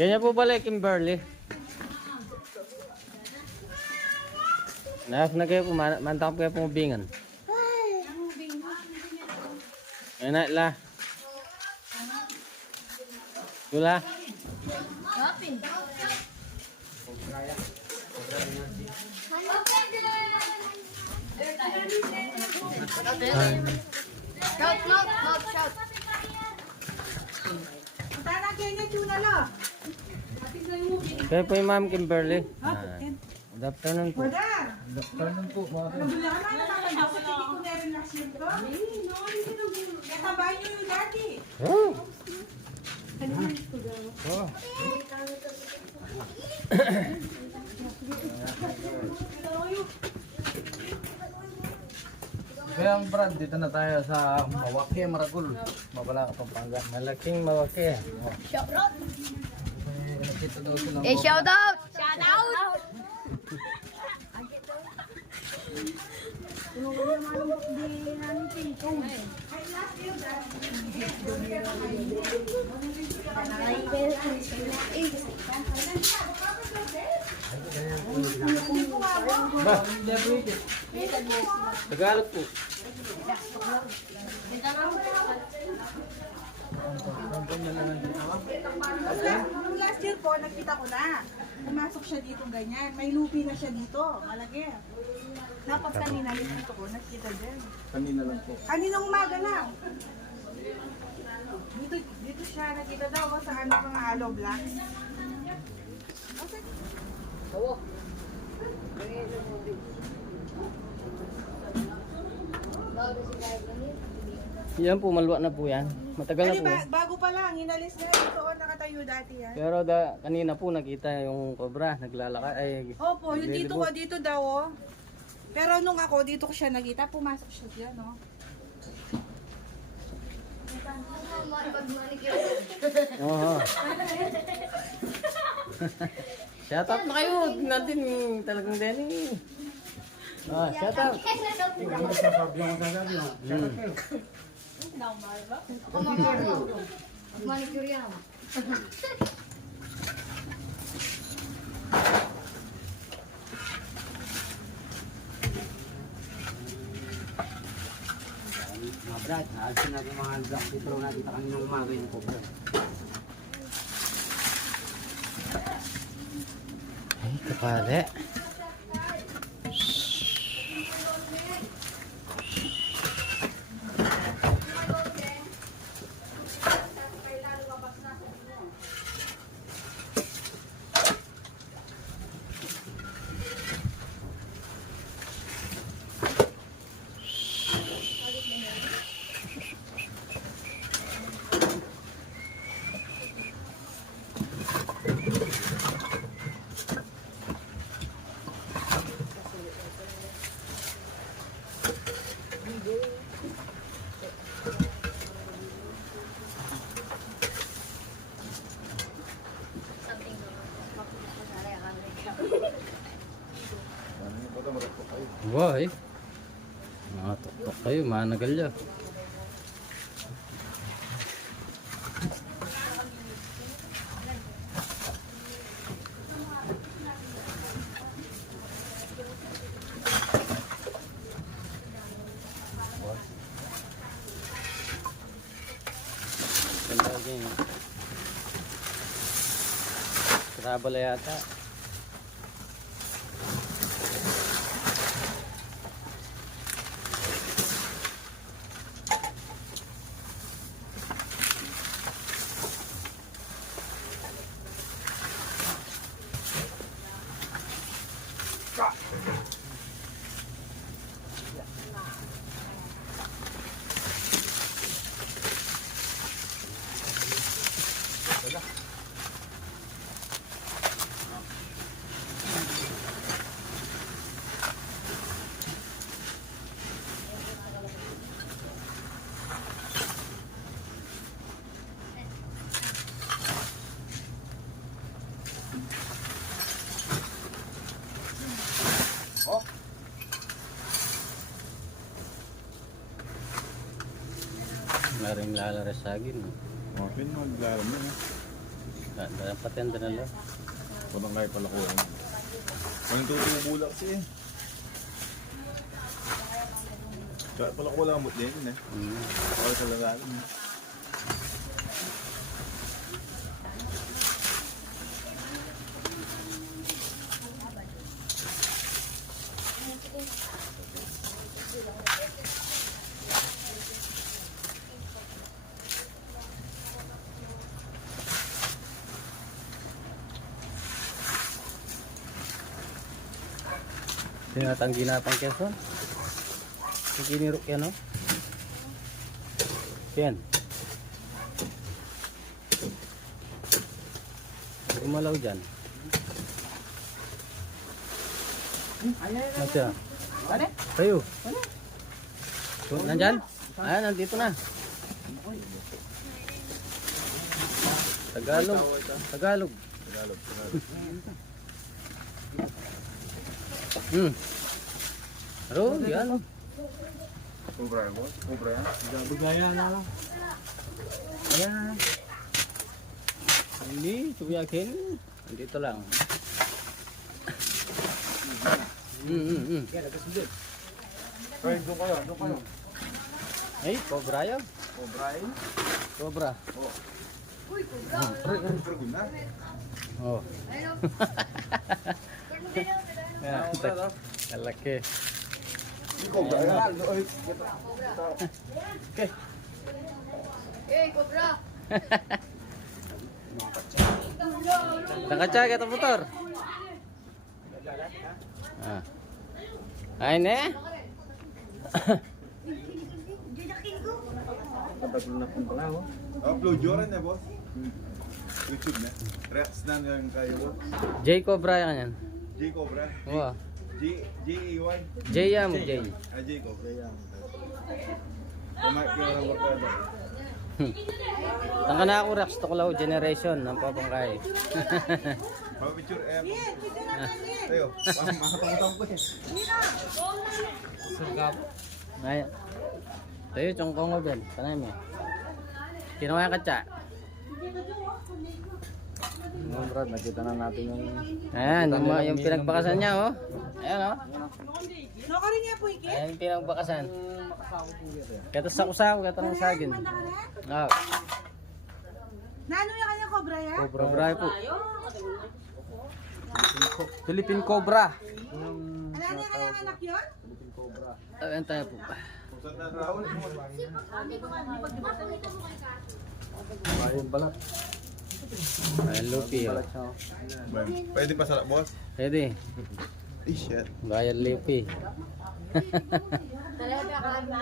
Kanya po pala Kimberly. Naaf na kayo po, mantap kayo po mabingan. Ayun na, la. Gula. Shout. Tara, kanya tuna lo. Kaya po yung Ma'am Kimberly. Good afternoon po. Good afternoon po. Nabulakan na nakakasya. Hindi ko meron na siya ito. Kaya tabayin nyo yung dati. Oh. Oh. Kaya ang Brad, dito na tayo sa Mawake, Maragul. Mabala ka Pampanga. Malaking mawaki. Shout out. Nakita daw sila. Shout out. Shout out. Tagalog po. Nung last year po, nakita ko na. Pumasok siya dito ganyan. May lupi na siya dito. Malaki. Tapos kanina dito ko, nakita din. Kanina lang po. Kaninang umaga lang. Dito siya nakita daw sa ano mga aloe blocks. Okay. Yan po, maluwa na po yan. Matagal na po. Bago pa lang, inalis na dito o nakatayo dati yan. Pero kanina po nakita yung cobra, naglalakad. Ay, Opo, yung dito naglilibot. dito daw oh. Pero nung ako, dito ko siya nakita, pumasok siya dyan, no? Oo. Shout out na kayo. Huwag natin yung talagang Denny. Shout out. Manicure yan. Mga Brad, naasin natin mga black dito natin kaninang umaga yung cobra. Ay, kapare. Why? Makatok kayo, managalya. Travel yata. Maring lalaresagin. Okay, maglaram na eh. Dalang patenda na lang. Walang kaya pala ko. Walang tutubo lang kasi eh. Kaya pala ko wala kamot din eh. Kaya sa lalalim eh. Tinatanggi na pang Quezon. Ginirok yan, no? Yan. Gumalaw dyan. Masya. Tayo. Nandyan? Ayan, nandito na. Tagalog. Tagalog. Aro, yan. Cobra yan, boss? Cobra yan? Bugaya na lang. Ayan. Hindi, subiyakin. Dito lang. Ay, doon kayo, doon kayo. Ay, cobra yun. Cobra eh? Cobra. Pero na. Oh. Yan, kalaki. Cobra yan. Okay. Nakatsa kita motor. Ah. Ay ne. Upload yun rin eh, boss. YouTube na. Rex na nga kayo, boss. J Cobra yan. J Cobra. Wow. J-E-Y. J ya mo J. Ah, J Cobra yan. Kumain ko lang workada. Tangka na ako Rex Tuklaw generation ng papangkay. Picture eh. Tayo. Makapangutang ko eh. Sargap. Ay. Tayo chong kongo ben. Tanay mo. Kinuha ka tsa. Mga brad, nakita na natin yung... Ayan, yung pinagbakasan niya oh. Ayan oh. No, ka rin niya po iki. Ayan yung pinagbakasan. Kata sa kusaw, kata ng sagin. Manda ka na? Ah, Nano yung kanya cobra ya? Cobra po. Philippine Cobra. Ano niya kaya anak yun? Ayan tayo po. Saan na Raul? Bayan balat. Ayan Lupi oh. Pwede pa sarap, boss? Pwede. Eh, shit. Bayan Lupi.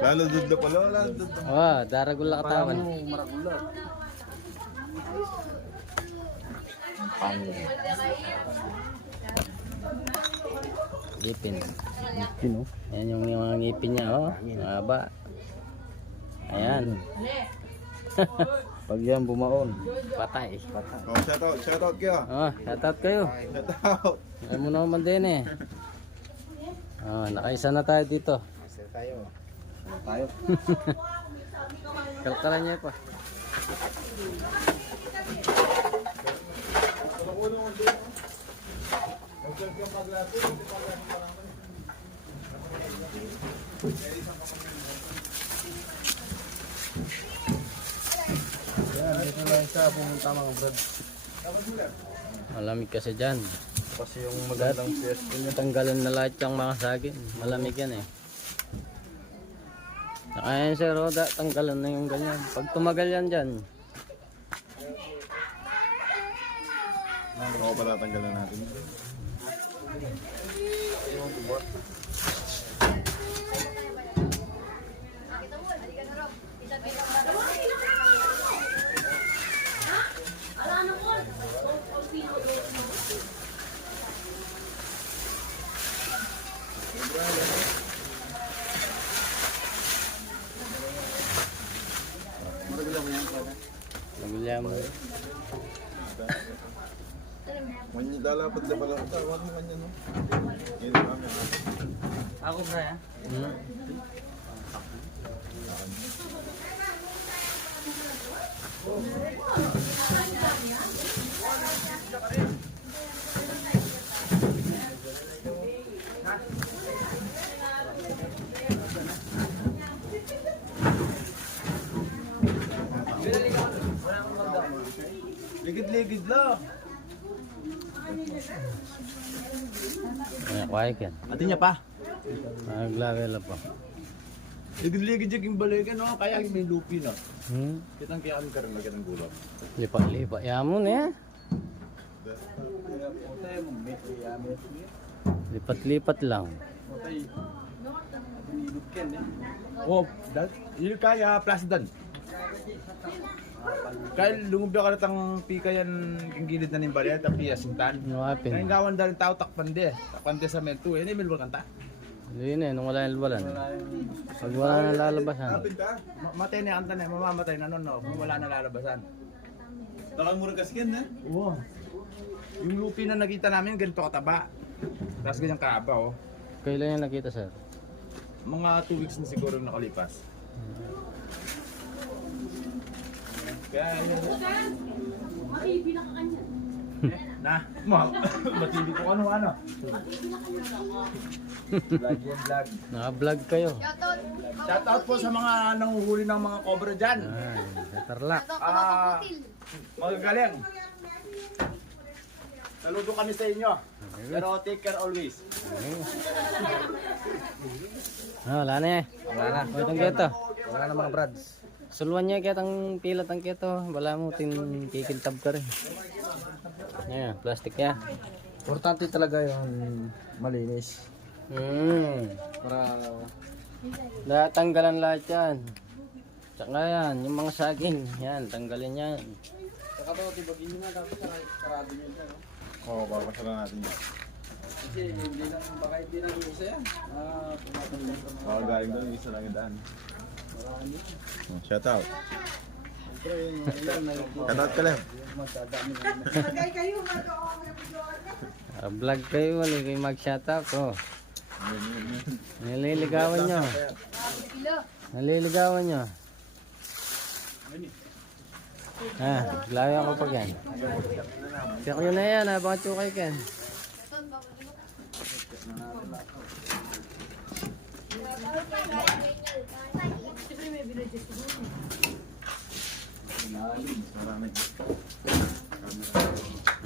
Lalo dudlo pala, lalo dudlo. Oh, daragul na katawan. Maragula. Ngipin. Ngipin, oh. Ayan yung mga ngipin niya oh. Mahaba. Ayan. Pag yan bumaon. Patay. Oh, shout out kayo. Oh, shoutout kayo. Shout out. Ayan mo naman din eh. Oh, nakaisa na tayo dito. Tayo. Kalkalan niya pa. Yan, dito lang siya pumunta mga brad. Malamig kasi dyan. Kasi yung magandang pwesto niya. Tanggalan na lahat yung mga saging. Malamig yan eh. Ayan sir, Roda, tanggalan na yung ganyan. Pag tumagal yan dyan, Oo, pala tanggalan natin. nagulya mo. Manyi dalapat na pala. Tawag mo kanya, no? Yun na kami. Ako ba ya? ligid lang. Ay, quiet yan. Ate niya pa. Naglawela pa. Ligid-ligid yung balikan, no? Kaya may lupi na. Hmm? Kitang kaya kami karoon lagyan ng gulap. Lipa-lipa. Yamo na yan. Lipat-lipat lang. Oh, yun kaya plasidan. Kaya lumubya ka natang pika yan yung gilid na ng balya, tapi asintan. Ano Kaya hapin? gawan dahil tao takpande. Takpande sa mentu. Yan yung milwal kanta. Hindi na, nung wala yung albalan. Pag wala na lalabasan. Matay na kanta na, mamamatay na nun, no? Kung wala na lalabasan. Takang murang kaskin na. Oo. Yung lupi na nakita namin, ganito kataba. Tapos ganyang kaaba, oh. Kailan yan nakita, sir? Mga 2 weeks na siguro yung nakalipas. Kaya yun. Na, matindi ko ano. Vlog yan, vlog. Naka-vlog kayo. Shoutout po sa mga nanguhuli ng mga cobra dyan. Ay, sa Tarlac. Magagaling. Saludo kami sa inyo. Pero take care always. Ah, wala na eh. Wala na. O, itong keto. Wala na mga brads. Suluan niya kitang pilat ang keto. Wala mo, kikintab ka rin. Ayan, plastic niya. Importante talaga yung malinis. Para Lahat tanggalan lahat yan. Tsaka yan, yung mga saging. Yan, tanggalin yan. saka to, tibagin nyo nga dapat sarado nyo dyan. Oo, papasya lang natin yan. Kasi hindi lang, baka hindi lang isa yan. Tumatanggal ka mga Baka galing doon, isa lang yung daan. marami. Shout out. Siyempre, yung ilan na yung Shout out ka lang. magdadami na naman. Lagay kayo, Vlog kayo, wala kayo mag-shoutout. Oh. Nililigawan nyo. Naliligawan nyo. Ah, layo ako pag yan. Check nyo na yan, habang tsukay kan.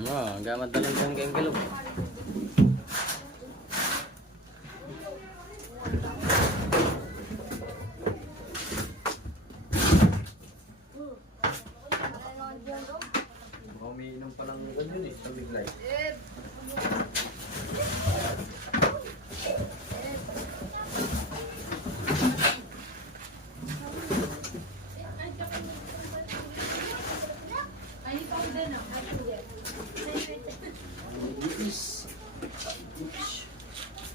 Oh, gamat dalang kang kengkelog. Baka umiinom pa lang yun eh, tubig light.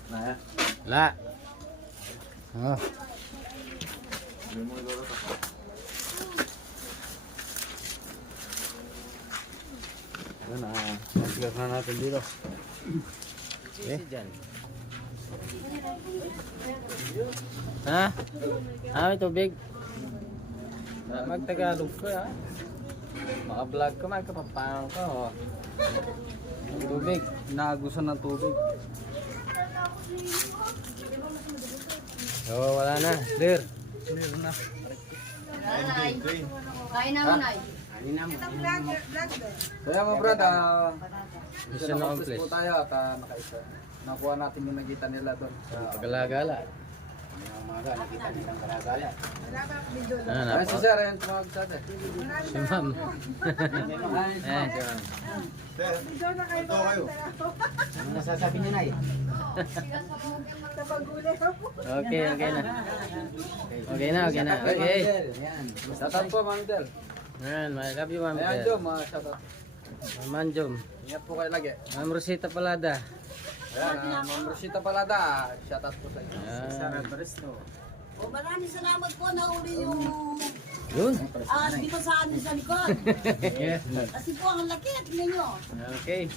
Nah, La. Oh. Yan na. Mag-clear na natin dito. Okay. Ha? Ah, may tubig. Mag-Tagalog ka ha. Maka-vlog ka, magkapapang ka. Oh. Tubig. Naagusan ng tubig. Oh, wala na. Clear. Clear na. Kain naman ay. Kaya mga brad, Mission accomplished. po tayo at nakaisa. Nakuha natin yung nakita nila doon. Pagkalagala. Yung mga nakita nilang kalagala. Ah, Ay, si Sir, ayun tumawag sa atin. Si ma'am. Ay, si Ma'am. Si ma'am. Video na kayo. Ito kayo. Ano nasasabi niya na eh? Sa pagulay po. Okay, okay na. Okay na, okay na. Okay. Yan. Shoutout po, Ma'am Del. Ayan, I love you, ma'am. Ayan, Jom, shoutout. Ma'am Jom. Ingat po kayo lagi. Ma'am Rosita Palada. Ayan, Ma'am Rosita Palada, shoutout po sa inyo. Ayan. O maraming salamat po na uli yung Yun. dito sa amin sa likod. Yes. Kasi po ang laki at ninyo. Okay.